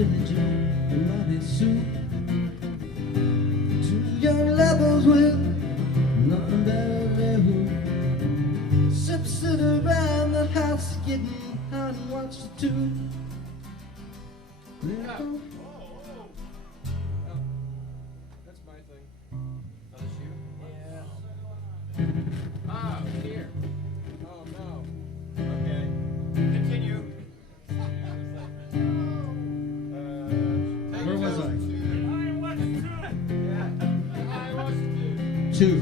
Billy Joe and Bobby Sue. Two young lovers with nothing better to do. Sit around the house getting hot and watch the tube. That's my thing. Oh, that's you? Yeah. Oh, here. Oh, no. Okay. Continue. Where was I? I was two. Two.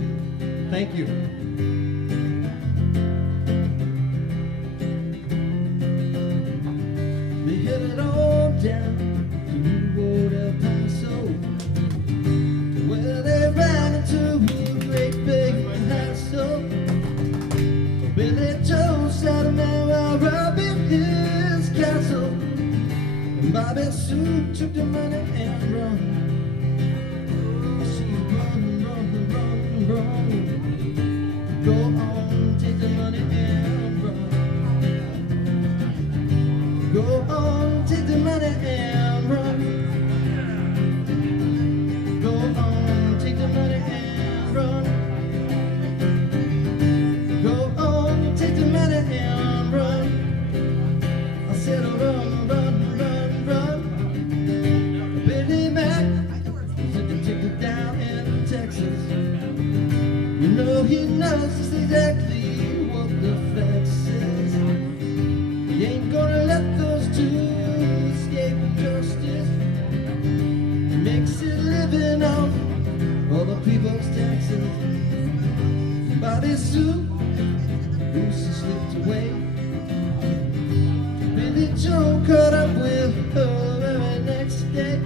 Thank you. They hit it all down to New Road El Paso, where they ran into a great big hassle. Billy Joe sat a man while robbing his castle, and Bobby Sue took the money and run. She run, run, run, run. Go on, take the money and run. Go on, take the money and run. Go on, take the money and run. Go on, take the money and run. I said run, run, run, run. Billy Mack took the ticket down in Texas. You know he knows just exactly what the facts says. He ain't gonna let those two escape justice. He makes it living off all the people's taxes. Bobby Sue, who she slipped away. Billy Joe caught up with her very next day.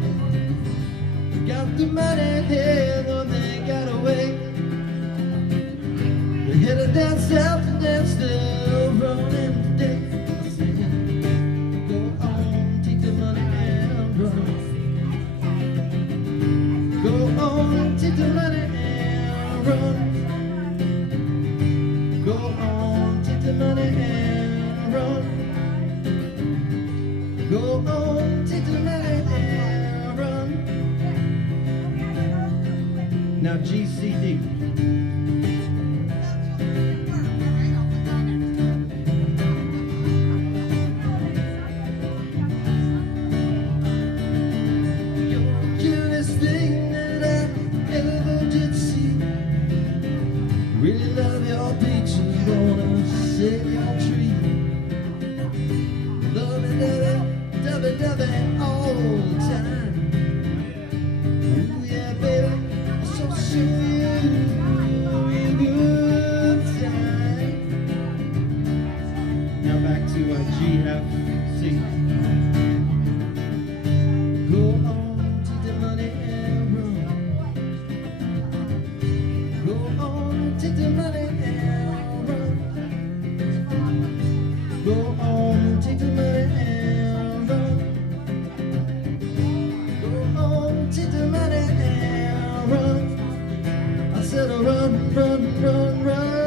Got the money here when they got away. They headed down south and they're still running today. Singing, go on, take the money and run. Go on, take the money and run. Go on, take the money and run. Go on, take the money and run. Now GCD. Really love your beaches, wanna set your tree. Lovey-dovey all the time. Ooh yeah, baby, so sure you a good time. Now back to G, F, C. Go on, take the money and run. Go on, take the money and run. Go on, take the money and run. Go on, take the money and run. I said run, run, run, run.